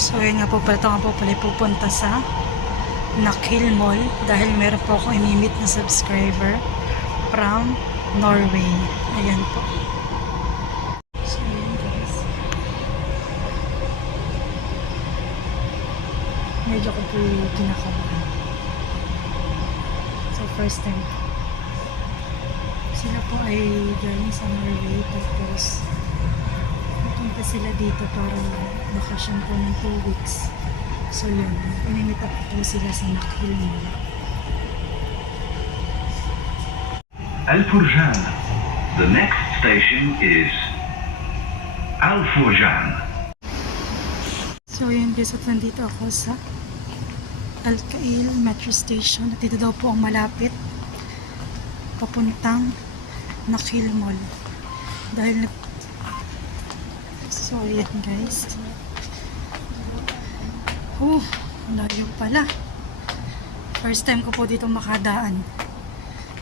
So yun nga po pala, ito nga po pala pupunta sa Nakhil Mall dahil meron po akong imimit na subscriber from Norway. Ayan po. So yun guys. Medyo ko po kinakabahan. So first time. Sila po ay galing sa Norway tapos pupunta sila dito para bakasyon po ng 2 weeks. So yun, pinimita po sila sa Nakhil Mall. Al-Furjan. The next station is Al-Furjan. So yun guys, at nandito ako sa Al-Khail Metro Station. At dito daw po ang malapit papuntang Nakhil Mall. Dahil so yan guys. Layo pala. First time ko po dito makadaan.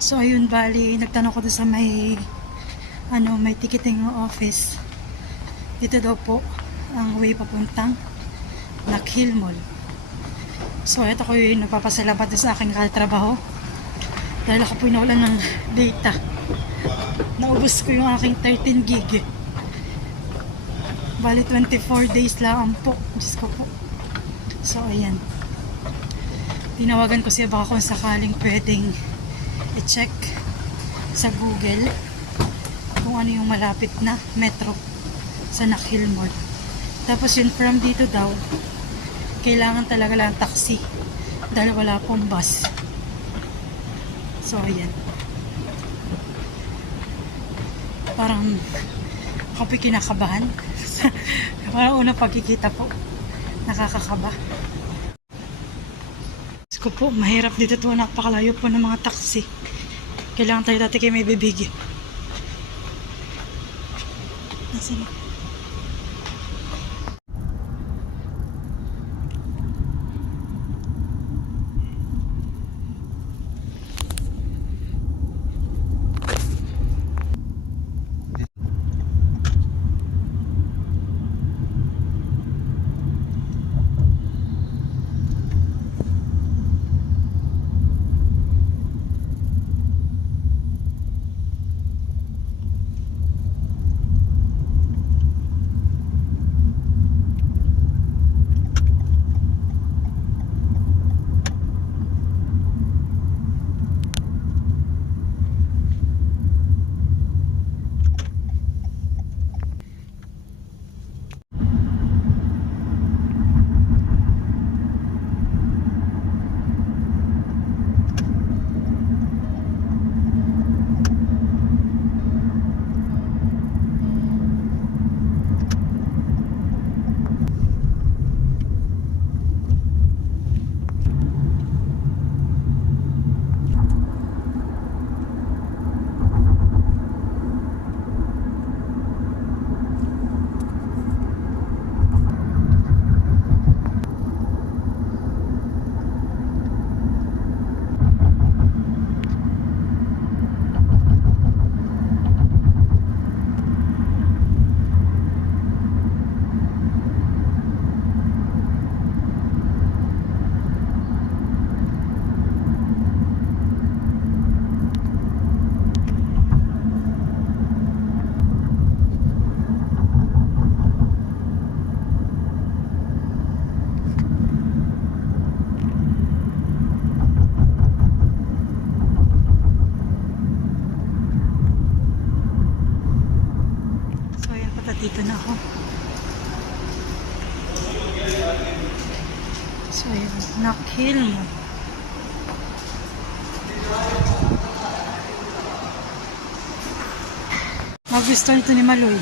So ayun, bali nagtanong ko doon sa may may ticketing office. Dito daw po ang way papuntang Nakhil Mall. So ito ko yung nagpapasalamat sa aking katrabaho dahil ako po nawalan ng data. Naubos ko yung aking 13 gig. Bali 24 days lang po. Diyos ko po. So ayan. Tinawagan ko siya baka kung sakaling pwedeng i-check sa Google kung ano yung malapit na metro sa Nakhil Mall. Tapos yun, from dito daw kailangan talaga lang taxi dahil wala pong bus. So ayan. Parang ako kinakabahan. Parang unang pagkikita po, nakakakaba. Ko po, mahirap dito to, napakalayo po ng mga taxi. Kailangan tayo dati kayo may bibigyan. Nasaan na? Dito na ako. So yun, Nakhil Mall. Magustuhan ito ni Maloy.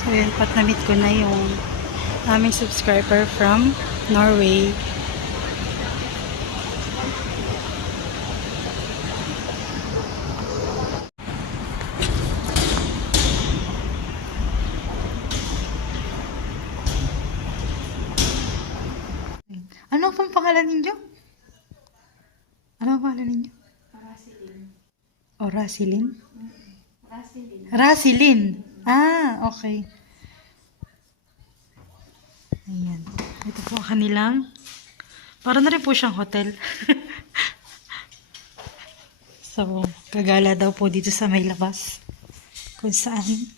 So yun, pat na-meet ko na yung aming subscriber from Norway. Ano pong pangalan ninyo? Ano ang pangalan ninyo? Rasilin. O, Rasilin? Rasilin. Ah, okay. Ayan. Ito po ang kanilang. Para na rin po siyang hotel. So, gagala daw po dito sa may labas. Kung saan.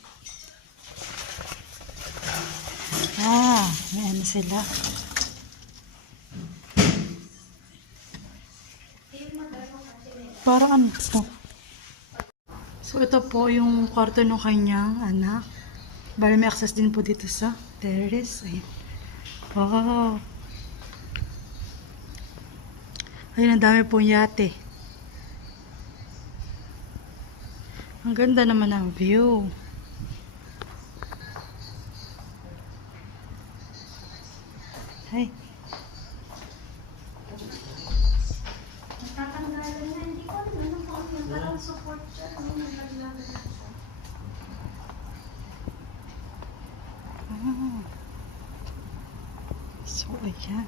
Ah, may ano sila. Parang ano to. So, ito po yung kwarto ng kanyang anak. Bali, may access din po dito sa terrace. Ayan. Wow. Ayun, ang dami pong yate. Ang ganda naman ng view. Ay. Ah. So, ayan.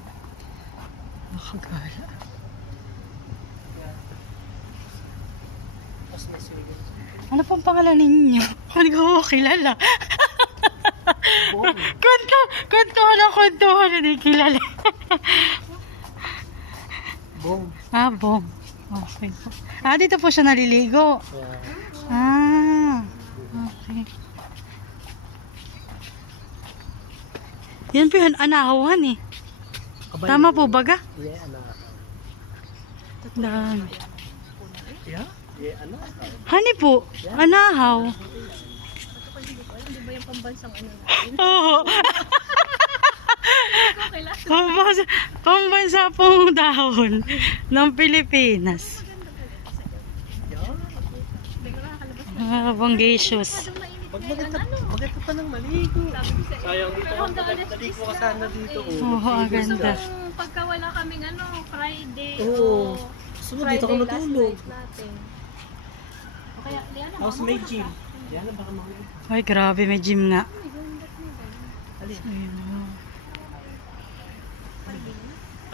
Nakagala. Ano pong pangalan ninyo? Hindi ko kilala. Kwento, hindi kilala. Bong. Ah, Bong. Okay po. Ah, dito po siya naliligo. Ah, okay. Yan po yun, anahawan eh. Tama po baga? Yeah, anak. Dami. Yeah? Yeah, anak. Hani po, anahaw. Hindi ba yung pambansang ano na? Oo. Pambansa pong dahon ng Pilipinas. Ah, bongacious. Maganda pa ng maligo. Sayang dito ako. Maligo ka sana dito. Oo, ang ganda. Pagka wala kaming ano, Friday. Oo. Gusto mo dito ka Friday last matulog. night natin. O kaya, Liana, Tapos may gym. Yan baka mga. Ay, grabe, may gym nga. Alin? Ayun, oh.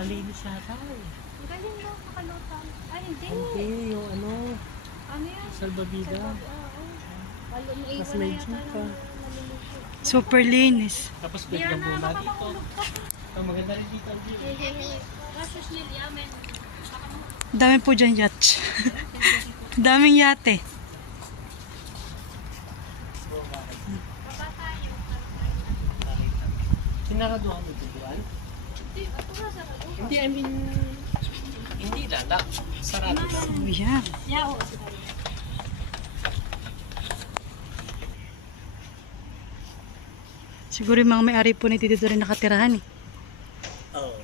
Alinis yata. Ang galing mo, makalutan. Ay, hindi. Hindi, yung ano, Ano yan? salbabida. Tapos Tapos may gym ka. Super linis. Tapos pwede kang Liana, buma baka dito. mahulog ka. Ang maganda rin dito ang gym. Gracias, Liliamen. Dami po dyan yacht. Daming yate. Sinaraduhan mo tubuan? Hindi, I mean, hindi lala. Sarado lang. Oh, yan. Yao. Siguro yung mga may-ari po nito dito rin nakatirahan eh. Oo.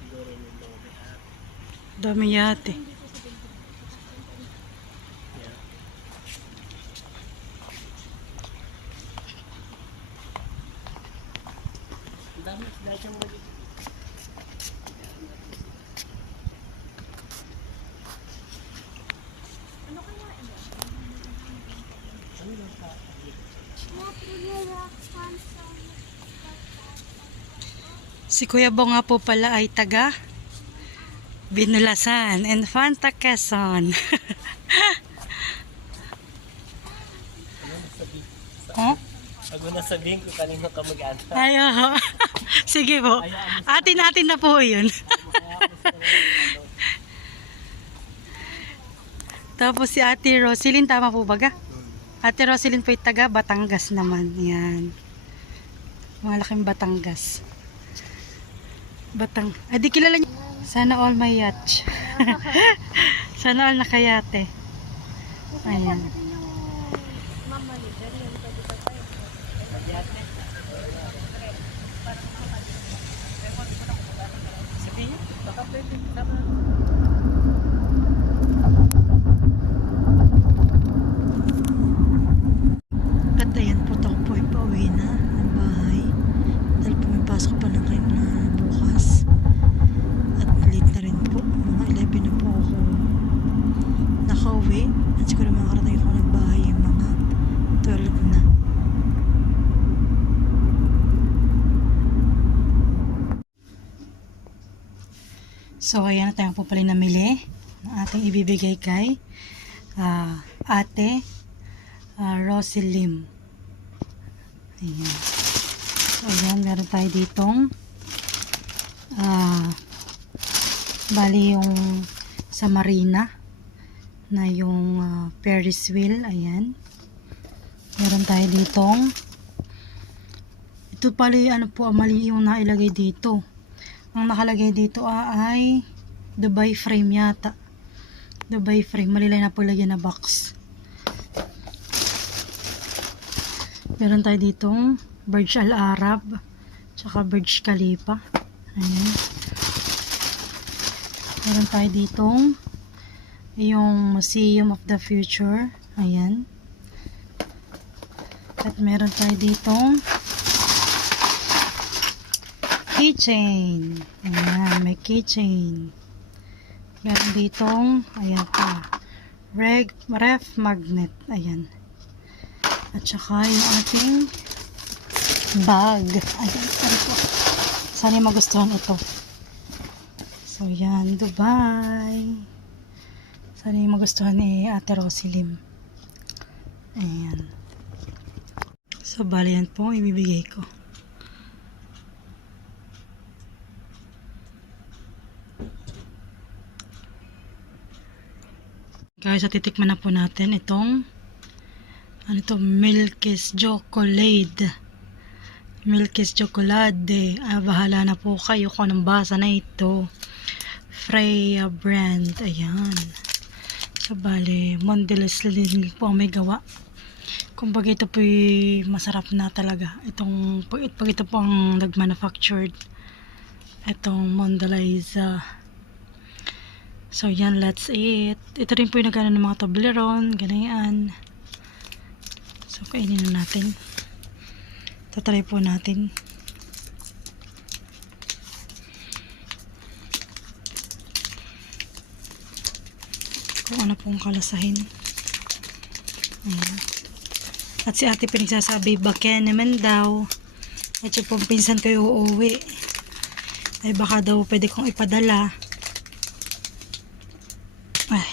Siguro yung mga may-ari. Daming yate. Ang dami sila dyan mali. Si Kuya Bong nga po pala ay taga Binulasan, Infanta, Quezon. Oh? Pag mo nasabihin ko kanino ka mag-anak. Ay, oo. Sige po. Atin-atin na po yun. Tapos si Ate Roselyn, tama po baga? Ate Roselyn po ay taga Batangas naman. Yan. Malaking Batangas. Di kilala niyo. Sana all may yacht. Sana all nakayate. Ayan. Mama ni Jerry, yung pwede pa tayo. Sabihin, baka pwede tama. At ayan po, ako po ay pauwi na ng bahay. Dahil pumipasok pa lang kayo na bukas. At late na rin po. Mga 11 na po ako nakauwi. At siguro makakarating ako ng bahay yung mga 12 na. So, ayan na tayo po pala namili ng ating ibibigay kay ate. Rosy Lim. Ayan. So, ayan, meron tayo ditong bali yung sa Marina na yung Ferris wheel. Ayan. Meron tayo ditong ito pala ano po, mali yung nailagay dito. Ang nakalagay dito ay Dubai frame yata. Dubai frame. Mali lang na paglagyan na box. Meron tayo ditong Burj Al Arab tsaka Burj Khalifa. Ayan. Meron tayo ditong yung Museum of the Future. Ayan. At meron tayo ditong keychain. Ayan, may keychain. Meron ditong, ayan pa, ref magnet. Ayan. At saka yung ating bag. Ayan, ano po. Sana magustuhan ito. So, yan, Dubai. Sana magustuhan ni Ate Rosy Lim. Ayan. So, bali yan po, ibibigay ko. Guys, so titikman na po natin itong ano to, Milky's Chocolate. Milky's Chocolate. Bahala na po kayo kung anong basa na ito. Freya brand. Ayan. So, bali, Mondelez din po ang may gawa. Kumbaga ito po masarap na talaga. Pag ito po ang nag-manufactured. Itong Mondelez. So, yan, let's eat. Ito rin po yung nagana ng mga Toblerone, ganyan. So, kainin na natin. Tatry po natin. Kung ano pong kalasahin. Ayan. At si ate pinagsasabi, bakya naman daw. At yung pong pinsan kayo uuwi. Ay, baka daw pwede kong ipadala. Ay.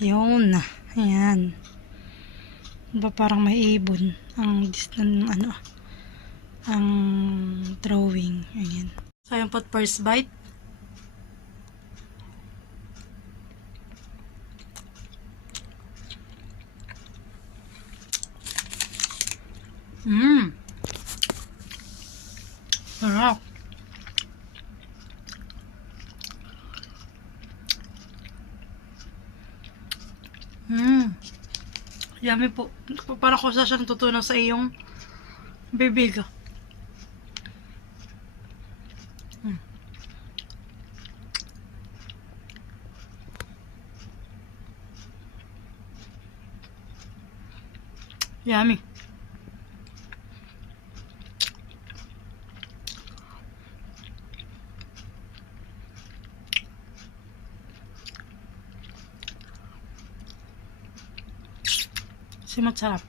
Yun. Ayan. Parang may ibon ang ang drawing. Ayan. So, ayan po, first bite. Sarap. Yummy po. Para ko sa siyang tutunaw sa iyong bibig. Yummy. Simot sarap.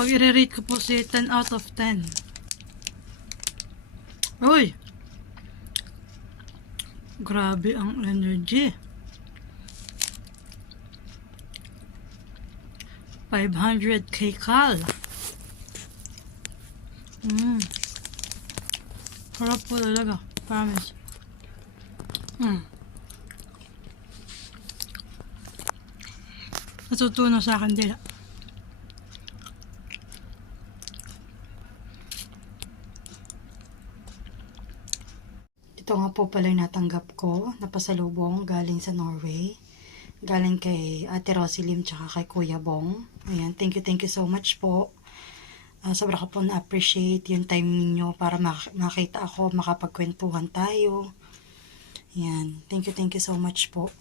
Pag i-rate ko po si 10 out of 10. Uy! Grabe ang energy. 500 kcal. Sarap po talaga. Promise. Natutunan sa akin dila. Ito nga po pala yung natanggap ko. Napasalubong galing sa Norway. Galing kay Ate Rosy Lim tsaka kay Kuya Bong. Ayan. Thank you so much po. Sobra ko po na-appreciate yung time ninyo para makita ako, makapagkwentuhan tayo. Ayan. Thank you so much po.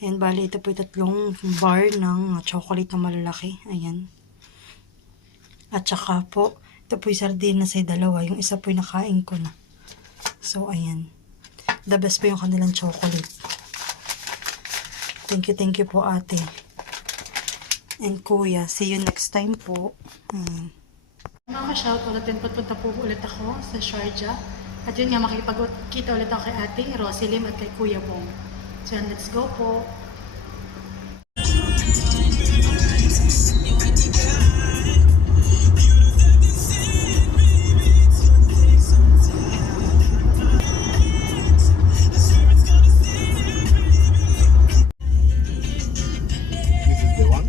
Ayan, bali, ito po yung tatlong bar ng chocolate na malalaki. Ayan. At saka po, ito po yung sardinas ay dalawa. Yung isa po yung nakain ko na. So, ayan. The best po yung kanilang chocolate. Thank you po ate. And kuya, see you next time po. Mga ka-shout ulit din, pupunta po ulit ako sa Sharjah. At yun nga, makikipagkita ulit ako kay Ate Roselim at kay Kuya Bong. So yan, let's go po. This is the one.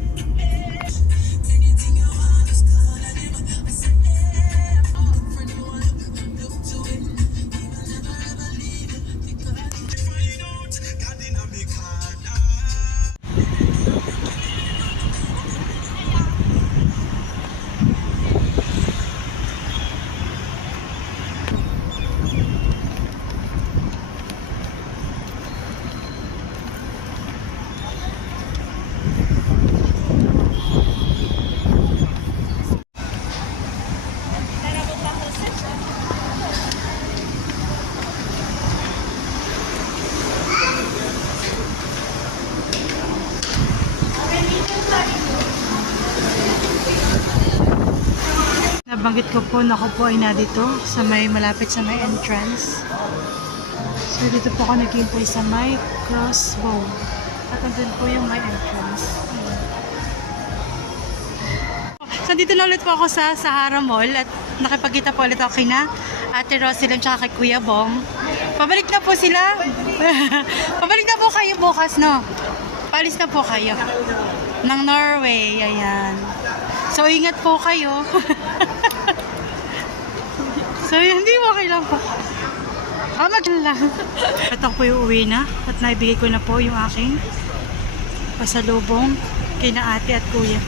Nabanggit ko po na ako po ay na dito sa may malapit sa may entrance. So dito po ako naghihintay sa may crossbow. At andun po yung may entrance. So dito na ulit po ako sa Sahara Mall at nakipagkita po ulit ako kina Ate Roselim tsaka kay Kuya Bong. Pabalik na po sila. Pabalik na po kayo bukas, no? Palis na po kayo. Ng Norway, ayan. So ingat po kayo. So hindi mo kailan po. Lang. At ako po yung uwi na at naibigay ko na po yung aking pasalubong kay na ate at kuya.